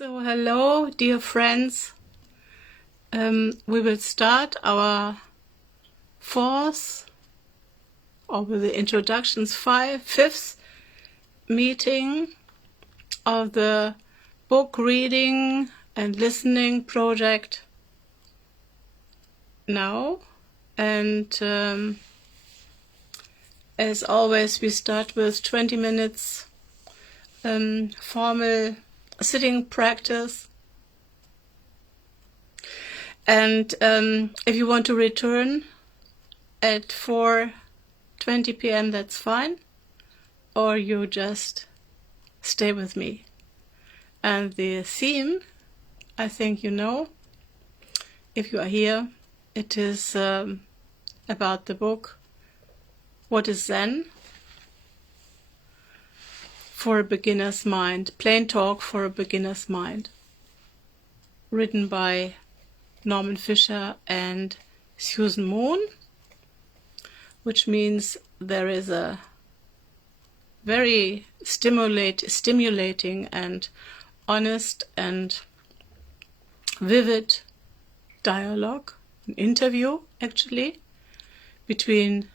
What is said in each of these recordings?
So, hello, dear friends. We will start our fourth, or with the introductions, fifth meeting of the book reading and listening project now. And as always, we start with 20 minutes formal sitting practice. And if you want to return at 4:20 p.m., that's fine. Or you just stay with me. And the theme, I think you know, if you are here, it is about the book, What is Zen? For a Beginner's Mind, Plain Talk for a Beginner's Mind, written by Norman Fischer and Susan Moon, which means there is a very stimulating and honest and vivid dialogue, an interview actually, between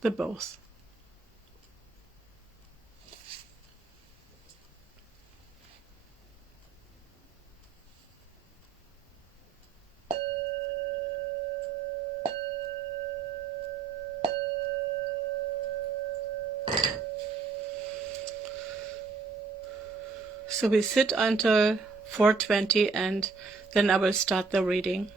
the both. So we sit until 4:20 and then I will start the reading.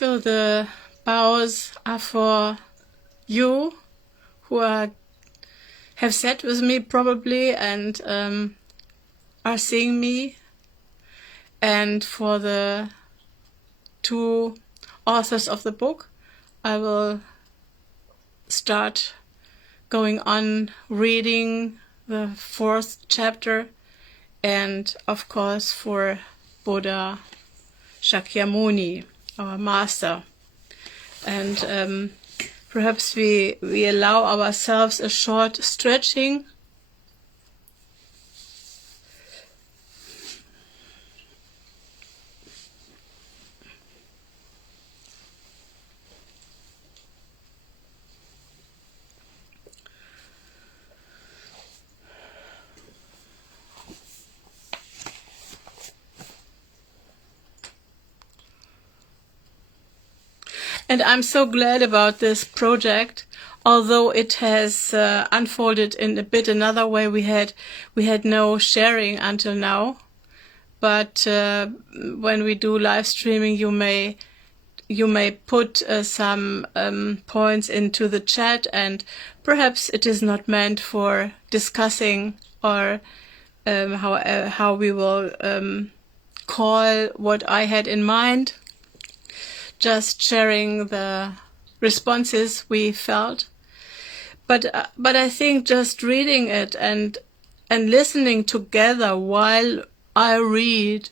So the bows are for you who have sat with me probably and are seeing me, and for the two authors of the book, I will start going on reading the 4th chapter, and of course for Buddha Shakyamuni, our master. And perhaps we allow ourselves a short stretching. And I'm so glad about this project, although it has unfolded in a bit another way. We had no sharing until now, but when we do live streaming, you may put some points into the chat, and perhaps it is not meant for discussing or how we will call what I had in mind. Just sharing the responses we felt, but I think just reading it and listening together while I read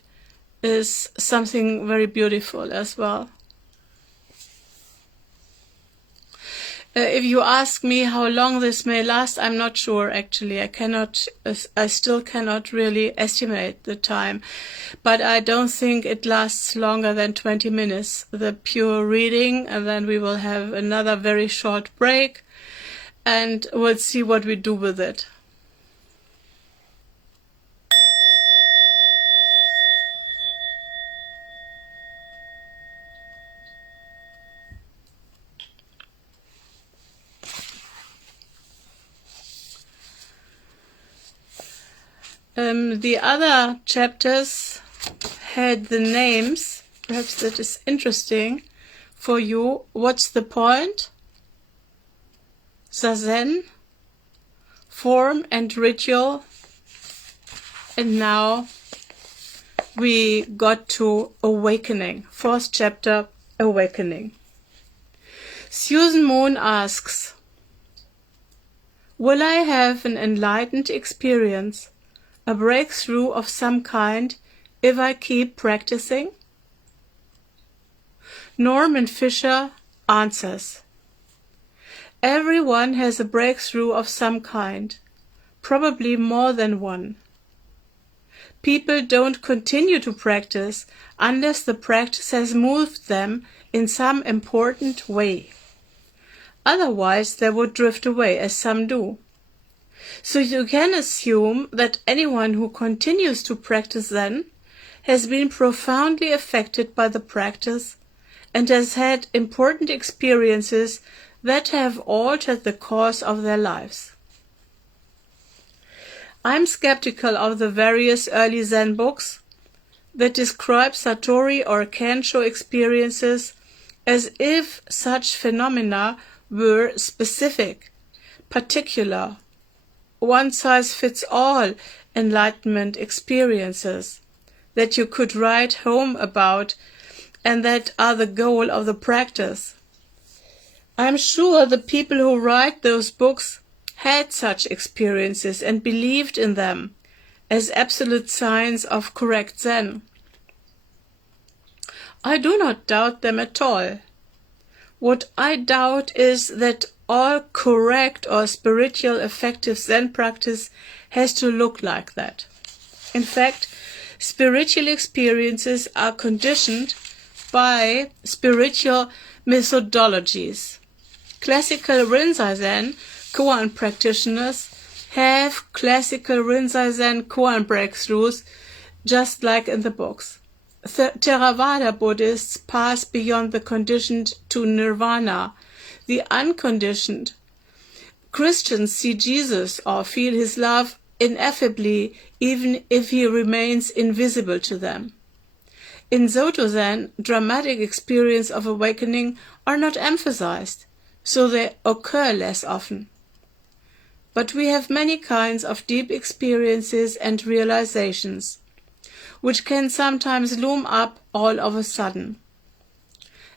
is something very beautiful as well. If you ask me how long this may last, I'm not sure actually. I still cannot really estimate the time, but I don't think it lasts longer than 20 minutes, the pure reading, and then we will have another very short break, and we'll see what we do with it. The other chapters had the names. Perhaps that is interesting for you. What's the point? Zazen, form and ritual. And now we got to awakening. 4th chapter, awakening. Susan Moon asks, will I have an enlightened experience, a breakthrough of some kind, if I keep practicing? Norman Fischer answers, everyone has a breakthrough of some kind, probably more than one. People don't continue to practice unless the practice has moved them in some important way. Otherwise, they would drift away, as some do. So you can assume that anyone who continues to practice then has been profoundly affected by the practice and has had important experiences that have altered the course of their lives. I'm skeptical of the various early Zen books that describe Satori or Kensho experiences as if such phenomena were specific, particular, one-size-fits-all enlightenment experiences that you could write home about and that are the goal of the practice. I'm sure the people who write those books had such experiences and believed in them as absolute signs of correct Zen. I do not doubt them at all. What I doubt is that all correct or spiritual effective Zen practice has to look like that. In fact, spiritual experiences are conditioned by spiritual methodologies. Classical Rinzai Zen koan practitioners have classical Rinzai Zen koan breakthroughs, just like in the books. Theravada Buddhists pass beyond the conditioned to nirvana, the unconditioned. Christians see Jesus or feel his love ineffably, even if he remains invisible to them. In Soto Zen, dramatic experience of awakening are not emphasized, so they occur less often. But we have many kinds of deep experiences and realizations, which can sometimes loom up all of a sudden.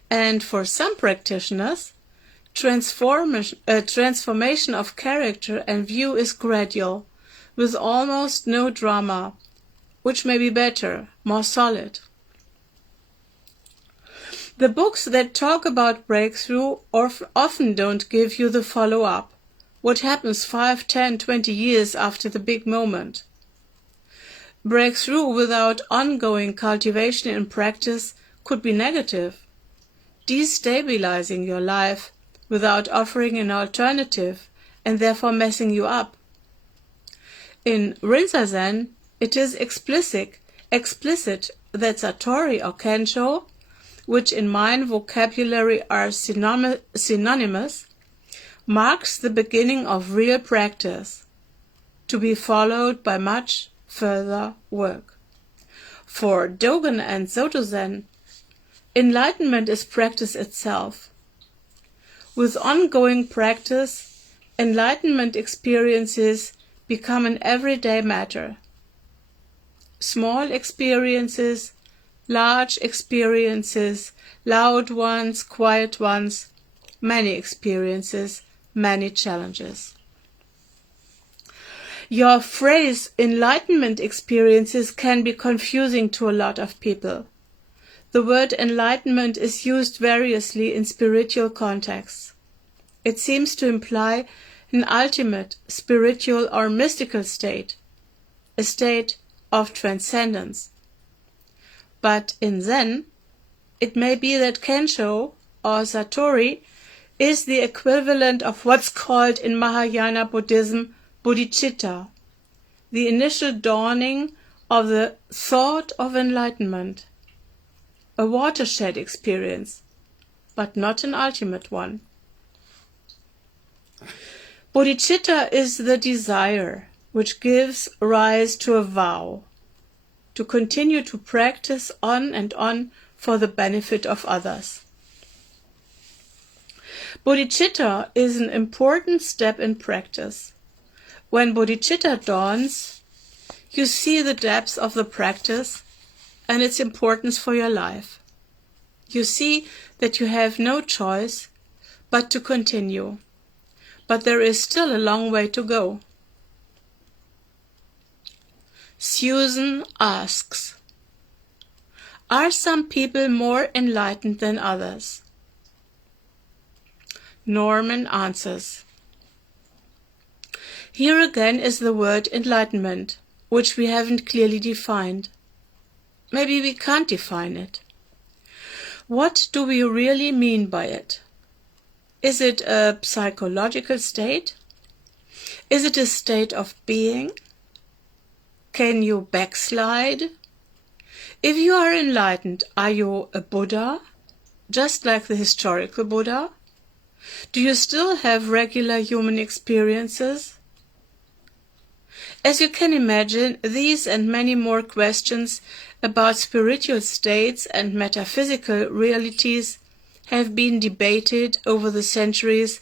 And for some practitioners, transformation of character and view is gradual, with almost no drama, which may be better, more solid. The books that talk about breakthrough often don't give you the follow-up, what happens 5, 10, 20 years after the big moment. Breakthrough without ongoing cultivation in practice could be negative, destabilizing your life without offering an alternative and therefore messing you up. In Rinzai Zen, it is explicit that Satori or Kensho, which in my vocabulary are synonymous, marks the beginning of real practice, to be followed by much further work. For Dogen and Soto Zen, enlightenment is practice itself. With ongoing practice, enlightenment experiences become an everyday matter. Small experiences, large experiences, loud ones, quiet ones, many experiences, many challenges. Your phrase enlightenment experiences can be confusing to a lot of people. The word enlightenment is used variously in spiritual contexts. It seems to imply an ultimate spiritual or mystical state, a state of transcendence. But in Zen, it may be that Kensho or Satori is the equivalent of what's called in Mahayana Buddhism bodhicitta, the initial dawning of the thought of enlightenment, a watershed experience, but not an ultimate one. Bodhicitta is the desire which gives rise to a vow to continue to practice on and on for the benefit of others. Bodhicitta is an important step in practice. When bodhicitta dawns, you see the depth of the practice and its importance for your life. You see that you have no choice but to continue. But there is still a long way to go. Susan asks, are some people more enlightened than others? Norman answers, here again is the word enlightenment, which we haven't clearly defined. Maybe we can't define it. What do we really mean by it? Is it a psychological state? Is it a state of being? Can you backslide? If you are enlightened, are you a Buddha, just like the historical Buddha? Do you still have regular human experiences? As you can imagine, these and many more questions about spiritual states and metaphysical realities have been debated over the centuries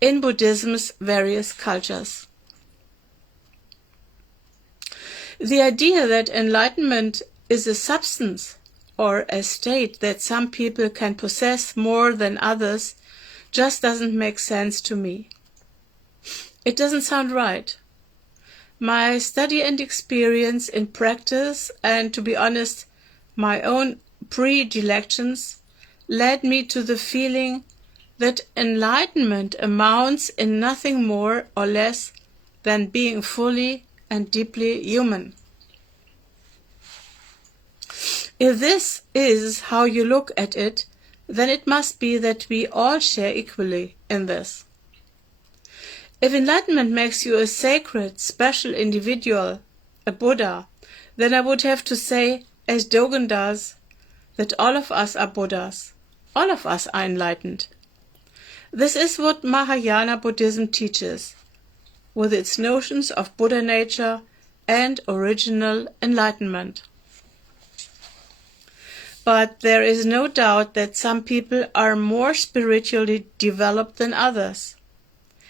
in Buddhism's various cultures. The idea that enlightenment is a substance or a state that some people can possess more than others just doesn't make sense to me. It doesn't sound right. My study and experience in practice, and to be honest, my own predilections, led me to the feeling that enlightenment amounts in nothing more or less than being fully and deeply human. If this is how you look at it, then it must be that we all share equally in this. If enlightenment makes you a sacred, special individual, a Buddha, then I would have to say, as Dogen does, that all of us are Buddhas. All of us are enlightened. This is what Mahayana Buddhism teaches, with its notions of Buddha nature and original enlightenment. But there is no doubt that some people are more spiritually developed than others,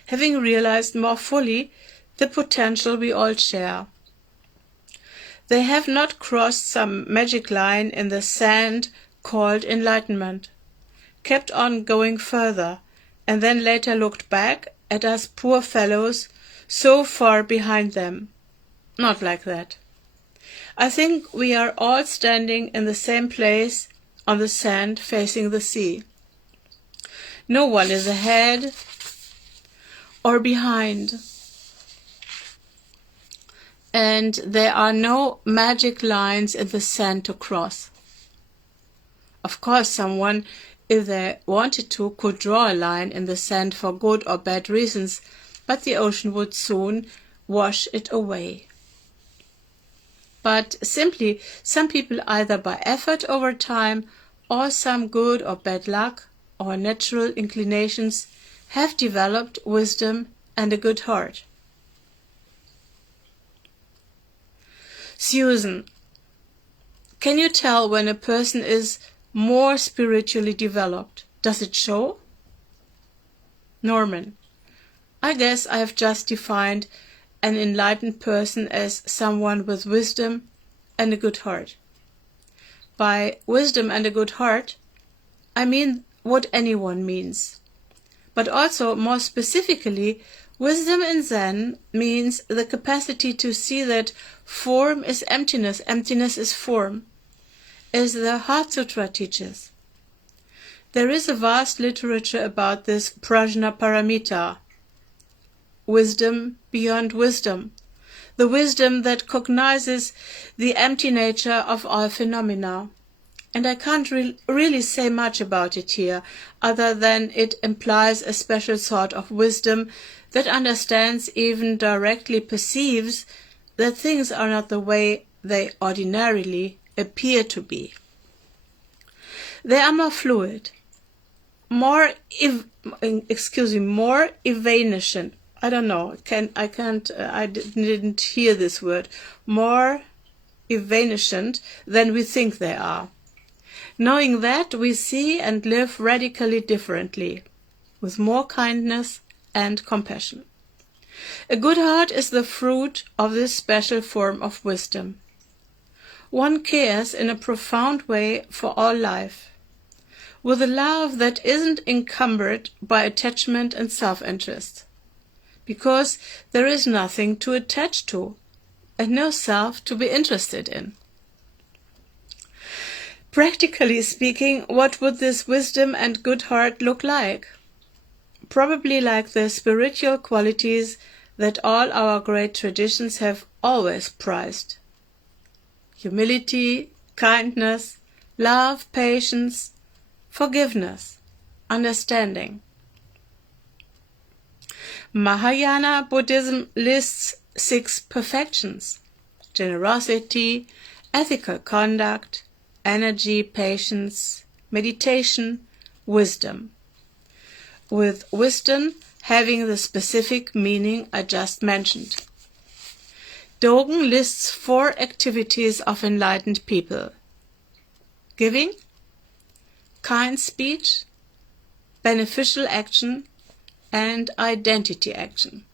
having realized more fully the potential we all share. They have not crossed some magic line in the sand called enlightenment, kept on going further, and then later looked back at us poor fellows so far behind them. Not like that. I think we are all standing in the same place on the sand facing the sea. No one is ahead or behind. And there are no magic lines in the sand to cross. Of course, someone, if they wanted to, could draw a line in the sand for good or bad reasons, but the ocean would soon wash it away. But simply, some people either by effort over time or some good or bad luck or natural inclinations have developed wisdom and a good heart. Susan, can you tell when a person is more spiritually developed? Does it show? Norman, I guess I have just defined an enlightened person as someone with wisdom and a good heart. By wisdom and a good heart, I mean what anyone means. But also, more specifically, wisdom in Zen means the capacity to see that form is emptiness, emptiness is form, as the Heart Sutra teaches. There is a vast literature about this prajna paramita, wisdom beyond wisdom, the wisdom that cognizes the empty nature of all phenomena. And I can't really say much about it here, other than it implies a special sort of wisdom that understands, even directly perceives, that things are not the way they ordinarily appear to be. They are more fluid, more evanescent. I don't know. I didn't hear this word. More evanescent than we think they are. Knowing that, we see and live radically differently, with more kindness and compassion. A good heart is the fruit of this special form of wisdom. One cares in a profound way for all life, with a love that isn't encumbered by attachment and self-interest, because there is nothing to attach to and no self to be interested in. Practically speaking, what would this wisdom and good heart look like? Probably like the spiritual qualities that all our great traditions have always prized. Humility, kindness, love, patience, forgiveness, understanding. Mahayana Buddhism lists 6 perfections: generosity, ethical conduct, energy, patience, meditation, wisdom. With wisdom having the specific meaning I just mentioned. Dogen lists 4 activities of enlightened people: giving, kind speech, beneficial action, and identity action,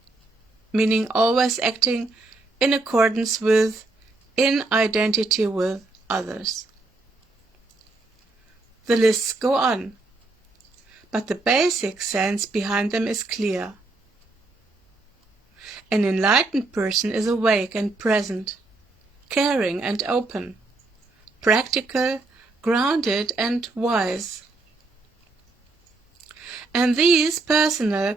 meaning always acting in accordance with, in identity with others. The lists go on, but the basic sense behind them is clear. An enlightened person is awake and present, caring and open, practical, grounded and wise. And these personal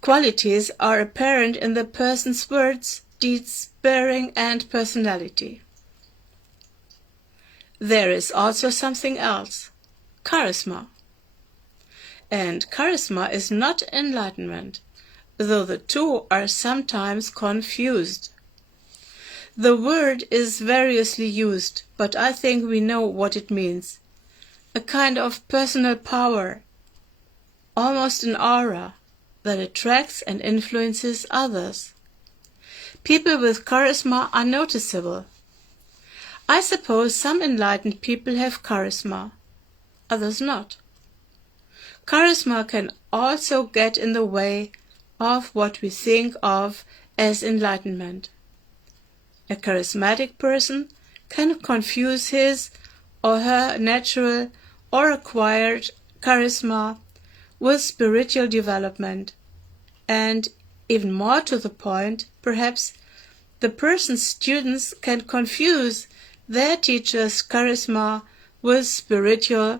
qualities are apparent in the person's words, deeds, bearing and personality. There is also something else, charisma. And charisma is not enlightenment, though the two are sometimes confused. The word is variously used, but I think we know what it means. A kind of personal power, almost an aura, that attracts and influences others. People with charisma are noticeable. I suppose some enlightened people have charisma, others not. Charisma can also get in the way of what we think of as enlightenment. A charismatic person can confuse his or her natural or acquired charisma with spiritual development, and even more to the point, perhaps, the person's students can confuse their teacher's charisma with spiritual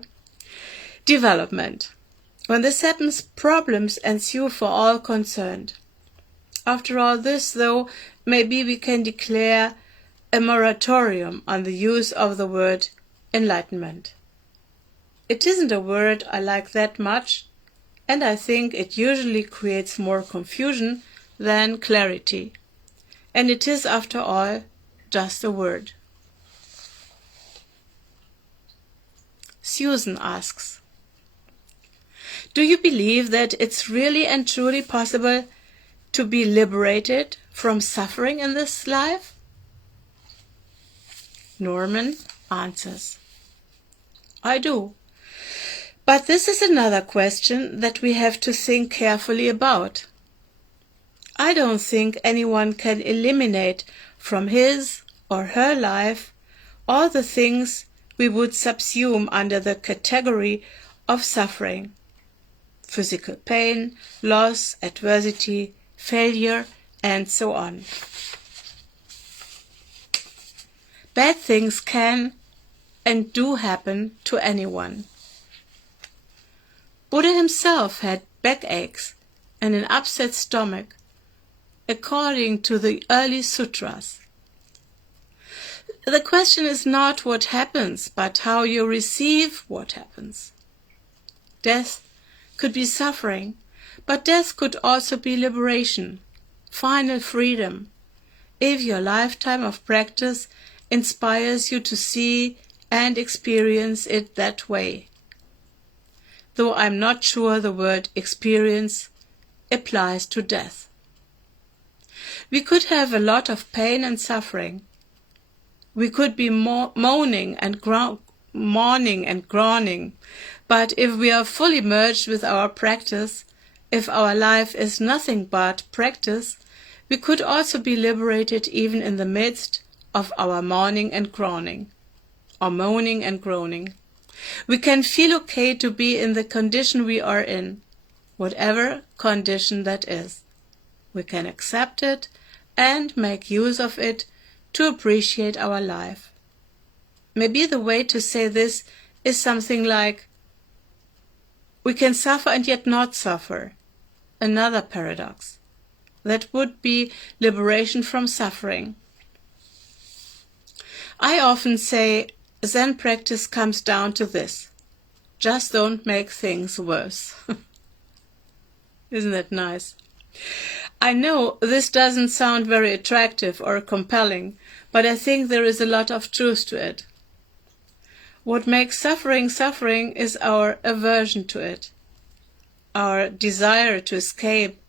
development. When this happens, problems ensue for all concerned. After all this, though, maybe we can declare a moratorium on the use of the word enlightenment. It isn't a word I like that much, and I think it usually creates more confusion than clarity. And it is, after all, just a word. Susan asks, do you believe that it's really and truly possible to be liberated from suffering in this life? Norman answers, I do. But this is another question that we have to think carefully about. I don't think anyone can eliminate from his or her life all the things we would subsume under the category of suffering: physical pain, loss, adversity, failure, and so on. Bad things can and do happen to anyone. Buddha himself had backaches and an upset stomach, according to the early sutras. The question is not what happens, but how you receive what happens. Death could be suffering, but death could also be liberation, final freedom, if your lifetime of practice inspires you to see and experience it that way. Though I'm not sure the word experience applies to death. We could have a lot of pain and suffering. We could be moaning and groaning, but if we are fully merged with our practice, if our life is nothing but practice, we could also be liberated even in the midst of our mourning and groaning, or moaning and groaning. We can feel okay to be in the condition we are in, whatever condition that is. We can accept it and make use of it to appreciate our life. Maybe the way to say this is something like, we can suffer and yet not suffer. Another paradox. That would be liberation from suffering. I often say Zen practice comes down to this: just don't make things worse. Isn't that nice? I know this doesn't sound very attractive or compelling, but I think there is a lot of truth to it. What makes suffering suffering is our aversion to it, our desire to escape,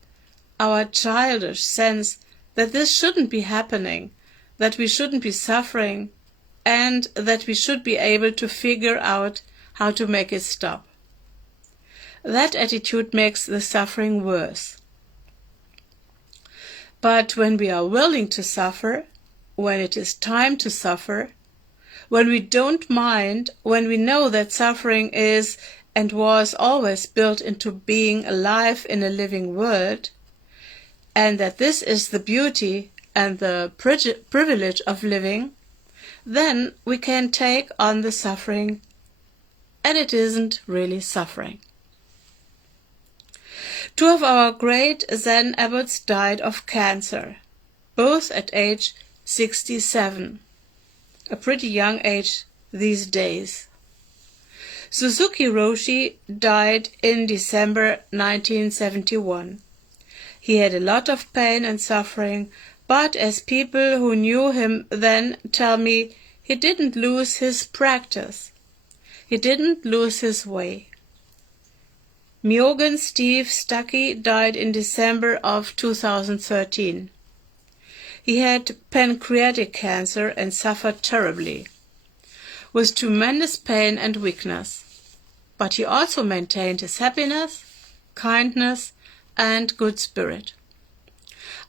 our childish sense that this shouldn't be happening, that we shouldn't be suffering, and that we should be able to figure out how to make it stop. That attitude makes the suffering worse. But when we are willing to suffer, when it is time to suffer, when we don't mind, when we know that suffering is and was always built into being alive in a living world, and that this is the beauty and the privilege of living, then we can take on the suffering, and it isn't really suffering. 2 of our great Zen abbots died of cancer, both at age 67, a pretty young age these days. Suzuki Roshi died in December 1971. He had a lot of pain and suffering, but as people who knew him then tell me, he didn't lose his practice. He didn't lose his way. Myogen Steve Stuckey died in December of 2013. He had pancreatic cancer and suffered terribly. with tremendous pain and weakness. But he also maintained his happiness, kindness, and good spirit.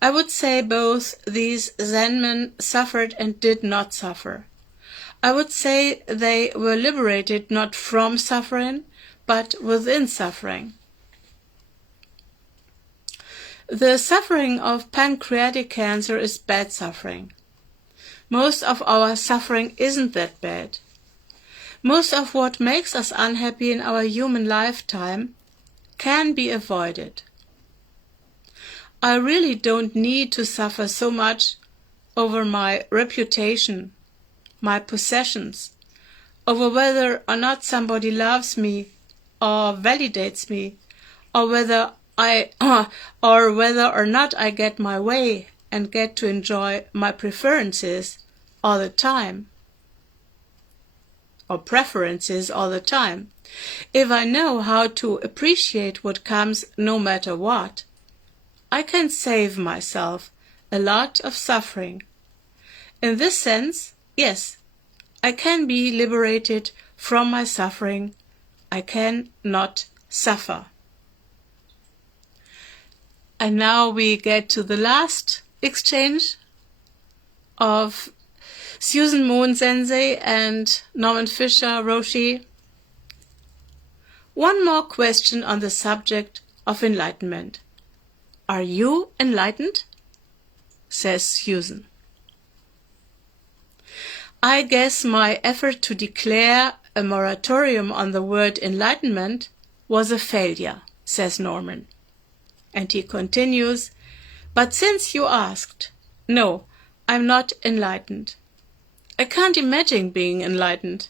I would say both these Zen men suffered and did not suffer. I would say they were liberated not from suffering, but within suffering. The suffering of pancreatic cancer is bad suffering. Most of our suffering isn't that bad. Most of what makes us unhappy in our human lifetime can be avoided. I really don't need to suffer so much over my reputation, my possessions, over whether or not somebody loves me or validates me, or whether or not I get my way and get to enjoy my preferences all the time, or preferences all the time. If I know how to appreciate what comes no matter what, I can save myself a lot of suffering. In this sense, yes, I can be liberated from my suffering. I can not suffer. And now we get to the last exchange of Susan Moon Sensei and Norman Fischer Roshi. One more question on the subject of enlightenment. Are you enlightened? Says Susan. I guess my effort to declare a moratorium on the word enlightenment was a failure, says Norman. And he continues, but since you asked, no, I'm not enlightened. I can't imagine being enlightened,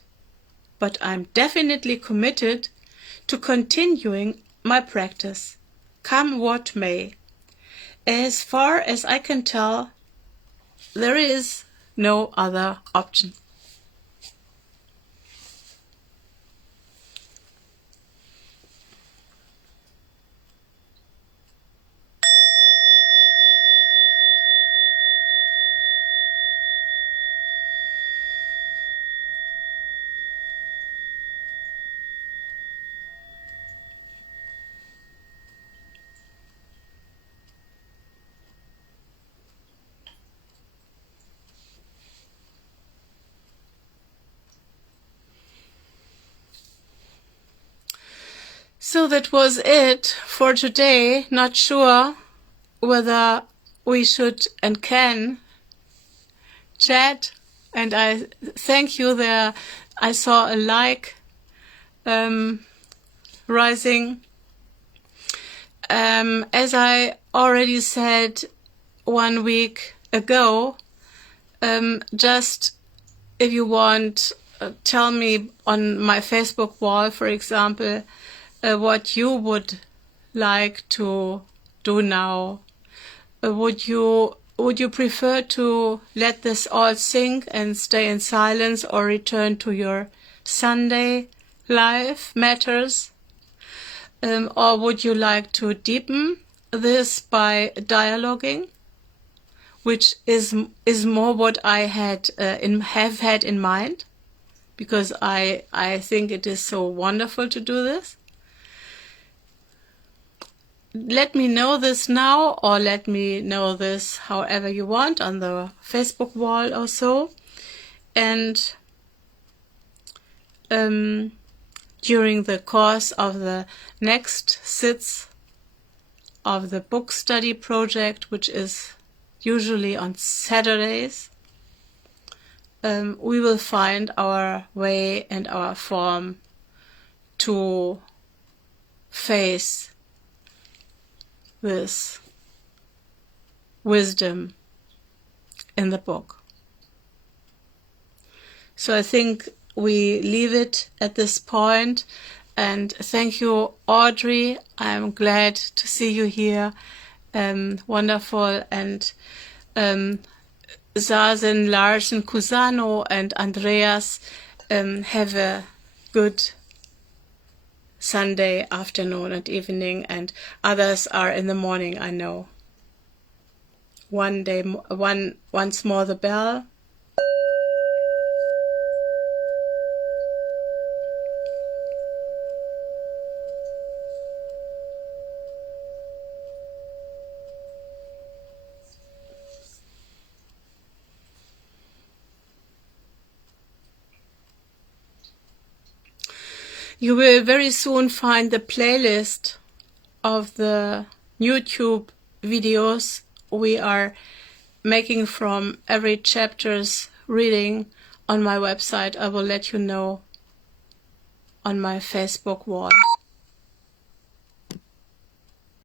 but I'm definitely committed to continuing my practice, come what may. As far as I can tell, there is no other option. So that was it for today. Not sure whether we should and can chat, and I thank you there. I saw a like rising. As I already said 1 week ago, just if you want, tell me on my Facebook wall, for example, what you would like to do now. Would you prefer to let this all sink and stay in silence, or return to your Sunday life matters? Or would you like to deepen this by dialoguing, which is more what I have had in mind, because I think it is so wonderful to do this. Let me know this now, or let me know this however you want on the Facebook wall or so. And during the course of the next sits of the book study project, which is usually on Saturdays, we will find our way and our form to face this wisdom in the book. So I think we leave it at this point, and thank you, Audrey. I'm glad to see you here. Wonderful. And Zazen, Larsen, Cusano, and Andreas, have a good Sunday afternoon and evening, and others are in the morning, I know. Once more the bell. You will very soon find the playlist of the YouTube videos we are making from every chapter's reading on my website. I will let you know on my Facebook wall.